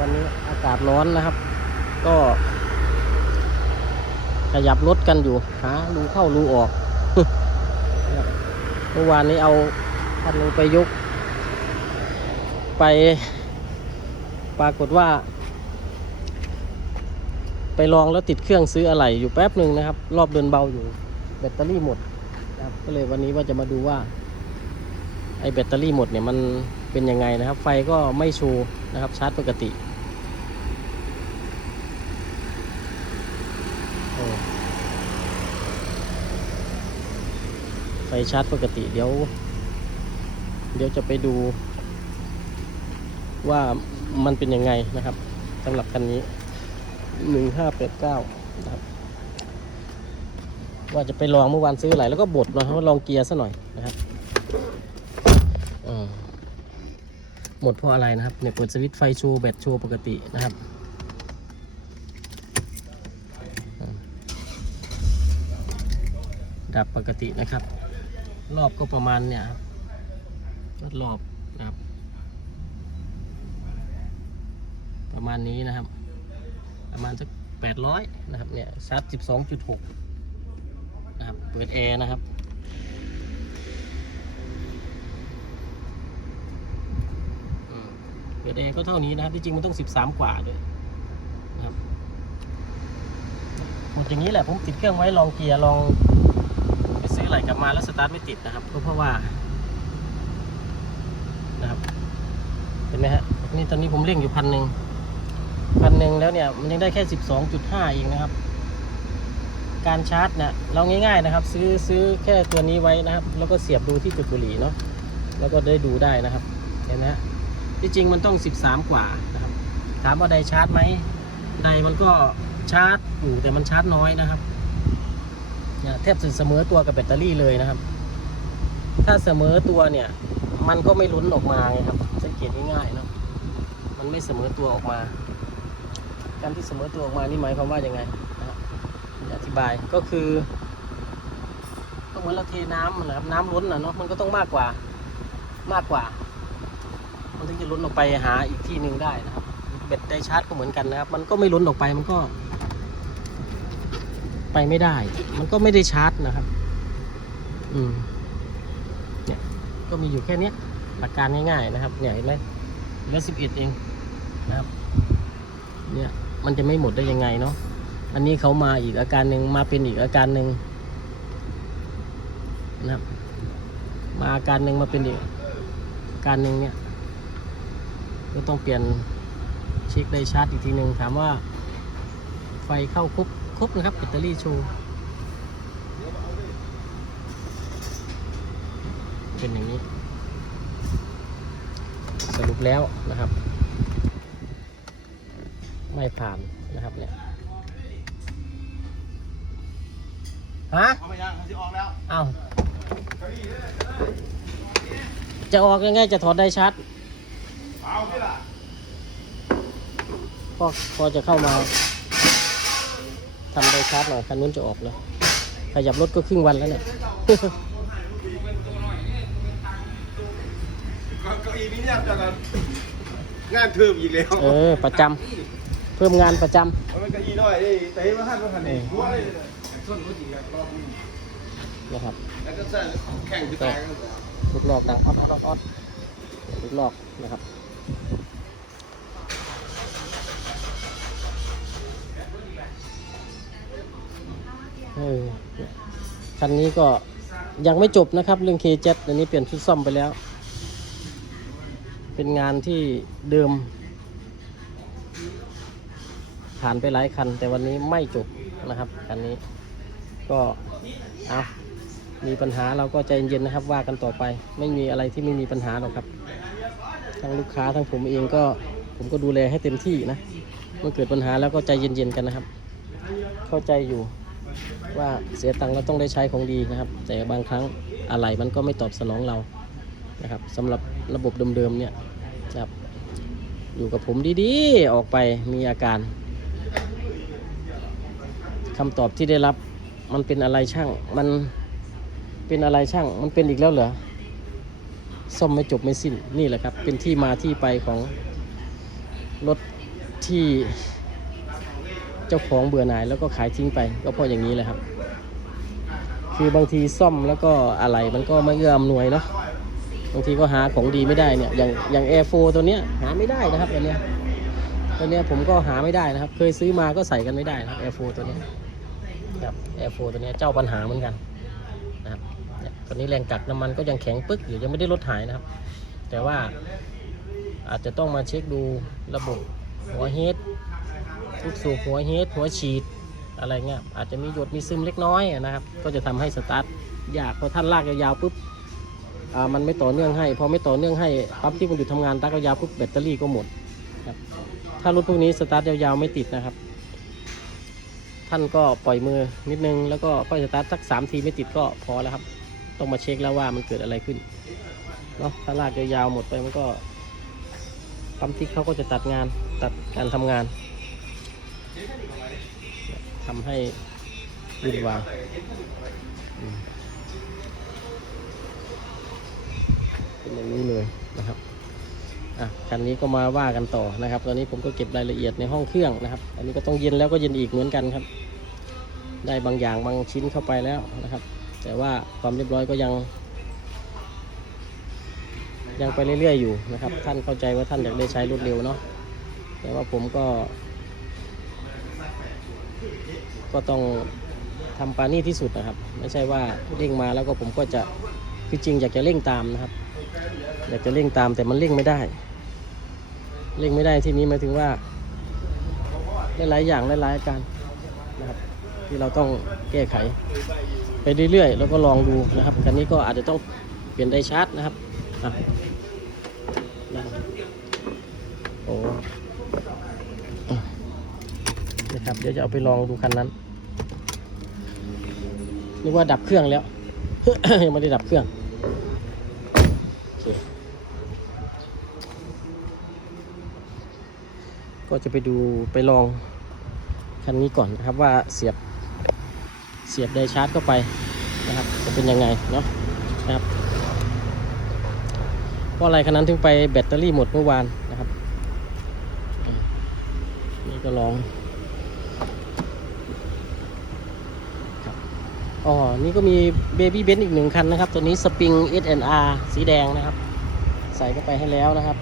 วันนี้อากาศร้อนนะครับ ก็ ขยับรถกันอยู่หารูเข้ารูออกเมื่อวานนี้เอาคันนึงไปยก ไป ปรากฏว่า ไปลองแล้วติดเครื่องซื้ออะไรอยู่แป๊บหนึ่งนะครับ รอบเดินเบาอยู่ แบตเตอรี่หมดนะครับก็เลยวันนี้ว่าจะมาดูว่า ไอแบตเตอรี่หมดเนี่ยมัน เป็นยังไงนะครับ ไฟก็ไม่ชูนะครับชาร์จปกติไฟชาร์จปกติเดี๋ยว เดี๋ยวจะไปดู ว่ามันเป็นยังไงนะครับสำหรับคันนี้หนึ่งห้าแปดเก้านะครับ ว่าจะไปลองเมื่อวานซื้ออะไรแล้วก็บดนะว่าลองเกียร์ซะหน่อยนะครับอืม หมดเพราะอะไรนะครับเนี่ยเปิดสวิตช์ไฟโชว์แบตโชว์ปกตินะครับดับปกตินะครับ รอบก็ประมาณเนี่ยครับรอบนะครับ ประมาณนี้นะครับ ประมาณสักแปดร้อยนะครับเนี่ยชาร์จสิบสองจุดหกนะครับเปิดแอร์นะครับอืมเปิดแอร์ก็เท่านี้นะครับที่จริงมันต้อง 13 กว่าด้วยนะครับหมดอย่างนี้แหละผมติดเครื่องไว้ลองเกียร์ลองไปซื้ออะไรกลับมาแล้วสตาร์ทไม่ติดนะครับก็เพราะว่านะครับเห็นไหมฮะนี่ตอนนี้ผมเร่งอยู่พันหนึ่งพันหนึ่งแล้วเนี่ยมันยังได้แค่ 12.5 เองนะครับ การชาร์จเนี่ยเราง่ายๆนะครับ ซื้อซื้อแค่ตัวนี้ไว้นะครับ แล้วก็เสียบดูที่จุดบุหรี่เนาะแล้วก็ได้ดูได้นะครับเห็นไหมฮะ ที่จริงมันต้อง 13 กว่านะครับ ถามว่าไดชาร์จไหมไดมันก็ชาร์จอยู่แต่มันชาร์จน้อยนะครับเนี่ยแทบจะเสมอตัวกับแบตเตอรี่เลยนะครับ ถ้าเสมอตัวเนี่ย มันก็ไม่ลุ้นออกมาไงครับ สังเกตง่ายๆเนาะมันไม่เสมอตัวออกมา การที่เสมอตัวออกมานี่หมายความว่ายังไงอธิบายก็คือก็เหมือนเราเทน้ำนะครับ น้ำล้นนะเนาะมันก็ต้องมากกว่ามากกว่า มันถึงจะล้นออกไปหาอีกที่หนึ่งได้นะครับ เบ็ดไดชาร์จก็เหมือนกันนะครับ มันก็ไม่ล้นออกไปมันก็ ไปไม่ได้ มันก็ไม่ได้ชาร์จนะครับ อืมเนี่ยก็มีอยู่แค่เนี้ยหลักการง่ายๆนะครับเนี่ยเห็นไหมเหลือสิบเอ็ดเองนะครับ เนี่ยมันจะไม่หมดได้ยังไงเนาะอันนี้เขามาอีกอาการหนึ่งมาเป็นอีกอาการหนึ่งนะครับ มาอาการหนึ่งมาเป็นอีกอาการหนึ่งเนี่ย ก็ต้องเปลี่ยนเช็คได้ชาร์จอีกทีหนึ่งถามว่า ไฟเข้าครบครบนะครับแบตเตอรี่โชว์เป็นอย่างนี้ สรุปแล้วนะครับ ไม่ผ่านนะครับเนี่ยฮะเอาไปยังจะออกแล้วอ้าวจะออกยังไงจะถอดได้ชัดเอา พี่ล่ะพอพอจะเข้ามาทำได้ชัดหน่อยคันนู้นจะออกแล้วขยับรถก็ครึ่งวันแล้วเนี่ยเก้าอี้นี้เนี่ยจะงานเทิมอีกแล้วเออประจำเพิ่มงานประจมันเป็นเก้าอี้น้อยเอ้ยเตะมาท่านมาทันนี่หัวเลยส้นหัวจริงครับรอบนี้ำนะครับแล้วก็เส้นแข่งที่แตกกันหมดลูกลอกดังออดออดออดออดลูกลอกนะครับเออเนี่ย คันนี้ก็ยังไม่จบนะครับ เรื่อง K7 อันนี้เปลี่ยนชุดซ่อมไปแล้ว เป็นงานที่เดิม ผ่านไปหลายคัน แต่วันนี้ไม่จบนะครับคันนี้ก็เอามีปัญหาเราก็ใจเย็นๆนะครับว่ากันต่อไป ไม่มีอะไรที่ไม่มีปัญหาหรอกครับ ทั้งลูกค้าทั้งผมเองก็ผมก็ดูแลให้เต็มที่นะเมื่อเกิดปัญหาแล้วก็ใจเย็นๆกันนะครับ เข้าใจอยู่ว่าเสียตังค์เราต้องได้ใช้ของดีนะครับ แต่บางครั้งอะไรมันก็ไม่ตอบสนองเรานะครับสำหรับระบบเดิมๆเนี่ยนะครับอยู่กับผมดีๆ ออกไปมีอาการคำตอบที่ได้รับมันเป็นอะไรช่างมันเป็นอะไรช่างมันเป็นอีกแล้วเหรอ ซ่อมไม่จบไม่สิ้นนี่แหละครับ เป็นที่มาที่ไปของรถที่เจ้าของเบื่อหน่ายแล้วก็ขายทิ้งไป ก็เพราะอย่างนี้แหละครับ คือบางทีซ่อมแล้วก็อะไรมันก็ไม่เอื้ออำนวยเนาะบางทีก็หาของดีไม่ได้เนี่ยอย่างอย่าง Air 4ตัวเนี้ยหาไม่ได้นะครับตัวเนี้ยตัวเนี้ยผมก็หาไม่ได้นะครับ เคยซื้อมาก็ใส่กันไม่ได้นะครับ Air 4ตัวเนี้ยครับ Air 4ตัวเนี้ยเจ้าปัญหาเหมือนกัน ตอนนี้แรงกักน้ำมันก็ยังแข็งปึ๊กอยู่ยังไม่ได้ลดหายนะครับ แต่ว่าอาจจะต้องมาเช็คดูระบบหัวเฮดลูกสูบหัวเฮดหัวฉีดอะไรเงี้ยอาจจะมีหยดมีซึมเล็กน้อยนะครับ ก็จะทำให้สตาร์ทยากพอท่านลากยาวๆปุ๊บมันไม่ต่อเนื่องให้พอไม่ต่อเนื่องให้ปั๊มที่มันหยุดทำงานตักยาวๆปุ๊บแบตเตอรี่ก็หมดครับถ้ารถพวกนี้สตาร์ทยาวๆไม่ติดนะครับ ท่านก็ปล่อยมือนิดนึงแล้วก็ค่อยสตาร์ทสักสามทีไม่ติดก็พอแล้วครับ ต้องมาเช็คแล้วว่ามันเกิดอะไรขึ้นเนาะถ้าลากยาวๆหมดไปมันก็ปั๊มติ๊กเขาก็จะตัดงานตัดการทำงานทำให้วุ่นวายเป็นอย่างนี้เลยนะครับอะคันนี้ก็มาว่ากันต่อนะครับ ตอนนี้ผมก็เก็บรายละเอียดในห้องเครื่องนะครับ อันนี้ก็ต้องเย็นแล้วก็เย็นอีกเหมือนกันครับ ได้บางอย่างบางชิ้นเข้าไปแล้วนะครับ แต่ว่าความเรียบร้อยก็ยัง ยังไปเรื่อยๆอยู่นะครับ ท่านเข้าใจว่าท่านอยากได้ใช้รวดเร็วเนาะแต่ว่าผมก็ ก็ต้องทำปานี่ที่สุดนะครับ ไม่ใช่ว่าเร่งมาแล้วก็ผมก็จะคือจริงอยากจะเร่งตามนะครับ อยากจะเร่งตามแต่มันเร่งไม่ได้เร่งไม่ได้ที่นี้หมายถึงว่าหลายๆอย่างหลายๆอาการนะครับที่เราต้องแก้ไข ไปเรื่อยๆ แล้วก็ลองดูนะครับคันนี้ก็อาจจะต้องเปลี่ยนไดชาร์จนะครับโอ้นะครับ เดี๋ยวจะเอาไปลองดูคันนั้นนึกว่าดับเครื่องแล้ว ยังไม่ได้ดับเครื่องก็จะไปดูไปลองคันนี้ก่อนนะครับว่าเสียบ สียบไดชาร์จเข้าไปนะครับจะเป็นยังไงเนาะนะครับเพราะอะไรคันนั้นถึงไปแบตเตอรี่หมดเมื่อวานนะครับนี่ก็ลองอ๋อ นี่ก็มีเบบี้เบนอีกหนึ่งคันนะครับ ตัวนี้สปริง S&R สีแดงนะครับ ใส่เข้าไปให้แล้วนะครับ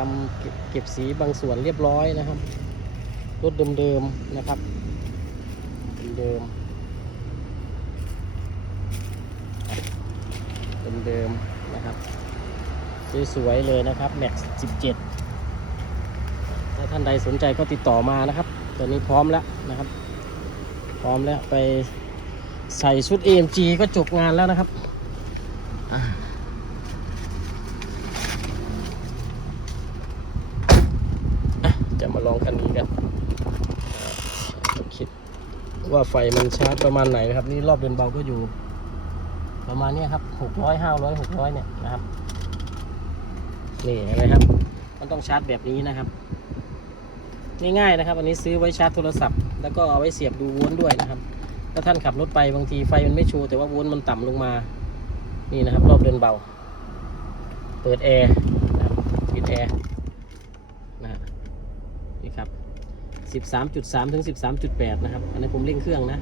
ทำเก็บสีบางส่วนเรียบร้อยนะครับ รถเดิมๆนะครับ เดิมๆเดิมๆนะครับ สวยๆเลยนะครับ Max 17 ถ้าท่านใดสนใจก็ติดต่อมานะครับ ตัวนี้พร้อมแล้วนะครับ พร้อมแล้วไปใส่ชุด AMG ก็จบงานแล้วนะครับอ่า จะมาลองคันนี้กันอ่าคิด ว่าไฟมันชาร์จประมาณไหนนะครับ นี่รอบเดินเบาก็อยู่ ประมาณนี้ครับหกร้อยห้าร้อยหกร้อยเนี่ยนะครับนี่เห็นไหมครับ มันต้องชาร์จแบบนี้นะครับง่ายๆนะครับ อันนี้ซื้อไว้ชาร์จโทรศัพท์ แล้วก็เอาไว้เสียบดูวนด้วยนะครับถ้าท่านขับรถไปบางทีไฟมันไม่ชูแต่ว่าวนมันต่ำลงมา นี่นะครับ รอบเดินเบา เปิดแอร์ปิดแอร์นะฮะ นี่ครับ 13.3 ถึง 13.8 นะครับ อันนี้ผมเร่งเครื่องนะ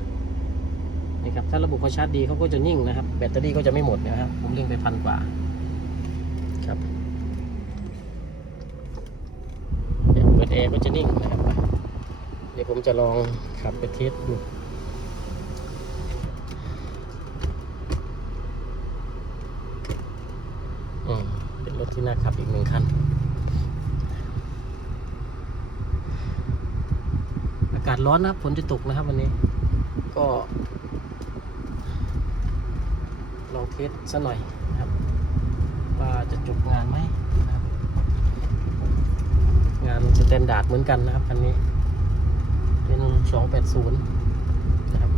นี่ครับ ถ้าระบบเขาชาร์จดีเขาก็จะนิ่งนะครับ แบตเตอรี่ก็จะไม่หมดนะครับ ผมเร่งไปพันกว่า ครับเนี่ยเปิดแอร์ก็จะนิ่งนะครับ เดี๋ยวผมจะลองขับไปเทสดูอืมเป็นรถที่น่าขับอีกหนึ่งคัน อากาศร้อนนะครับฝนจะตกนะครับวันนี้ ก็ ลองเทสซะหน่อยนะครับ ว่าจะจบงานไหมนะครับ งานสแตนดาร์ดเหมือนกันนะครับคันนี้ เป็น280นะครับ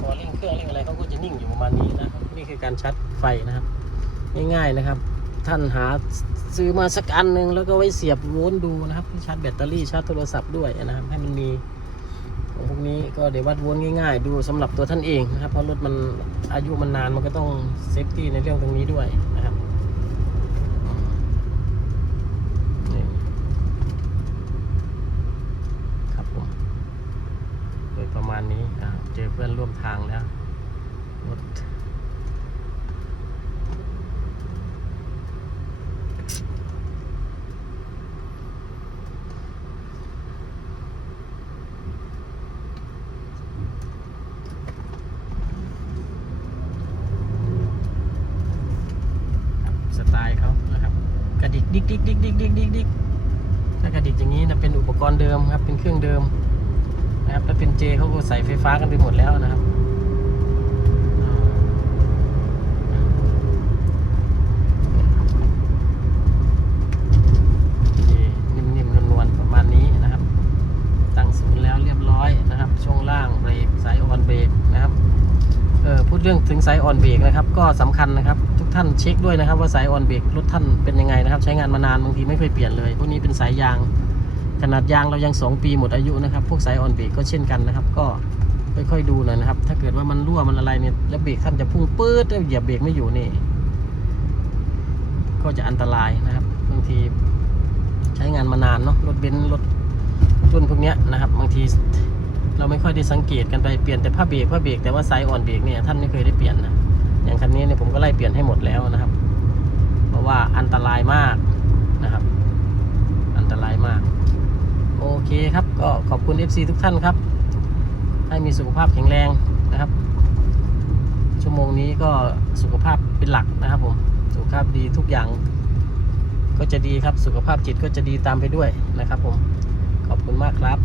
พอเร่งเครื่องเร่งอะไรเขาก็จะนิ่งอยู่ประมาณนี้นะครับ นี่คือการชาร์จไฟนะครับ ง่ายๆนะครับ ท่านหาซื้อมาสักอันหนึ่งแล้วก็ไว้เสียบโวลต์ดูนะครับชาร์จแบตเตอรี่ชาร์จโทรศัพท์ด้วยนะครับ ให้มันมีของพวกนี้ก็เดี๋ยววัดวนง่ายๆ ดูสำหรับตัวท่านเองนะครับเพราะรถมันอายุมันนานมันก็ต้องเซฟตี้ในเรื่องตรงนี้ด้วยนะครับนี่ครับผมโดยประมาณนี้เจอเพื่อนร่วมทางแล้ว ดิกดิกดิกดิกดิกดิกดิกถ้ากระดิกอย่างนี้นะเป็นอุปกรณ์เดิมครับเป็นเครื่องเดิมนะครับถ้าเป็นเจเขาก็ใส่ไฟฟ้ากันไปหมดแล้วนะครับ ดเรื่องถึงสายออนเบรกนะครับ ก็สำคัญนะครับ ทุกท่านเช็คด้วยนะครับ ว่าสายออนเบรกรถท่านเป็นยังไงนะครับ ใช้งานมานานบางทีไม่เคยเปลี่ยนเลย พวกนี้เป็นสายยาง ขนาดยางเรายัง 2 ปีหมดอายุนะครับ พวกสายออนเบรกก็เช่นกันนะครับ ก็ค่อยๆดูหน่อยนะครับ ถ้าเกิดว่ามันรั่วมันอะไรเนี่ยแล้วเบรกท่านจะพุ่งปื๊ดแล้วเหยียบเบรกไม่อยู่นี่ ก็จะอันตรายนะครับ บางทีใช้งานมานานเนาะรถเบนซ์รถรุ่นพวกเนี้ยนะครับ บางที เราไม่ค่อยได้สังเกตกันไปเปลี่ยนแต่ผ้าเบรกผ้าเบรกแต่ว่าสายออนเบรกเนี่ยท่านไม่เคยได้เปลี่ยนนะอย่างคันนี้เนี่ยผมก็ไล่เปลี่ยนให้หมดแล้วนะครับ เพราะว่าอันตรายมากนะครับ อันตรายมาก โอเคครับก็ขอบคุณ FC ทุกท่านครับ ให้มีสุขภาพแข็งแรงนะครับ ชั่วโมงนี้ก็สุขภาพเป็นหลักนะครับผมสุขภาพดีทุกอย่างก็จะดีครับสุขภาพจิตก็จะดีตามไปด้วยนะครับผมขอบคุณมากครับ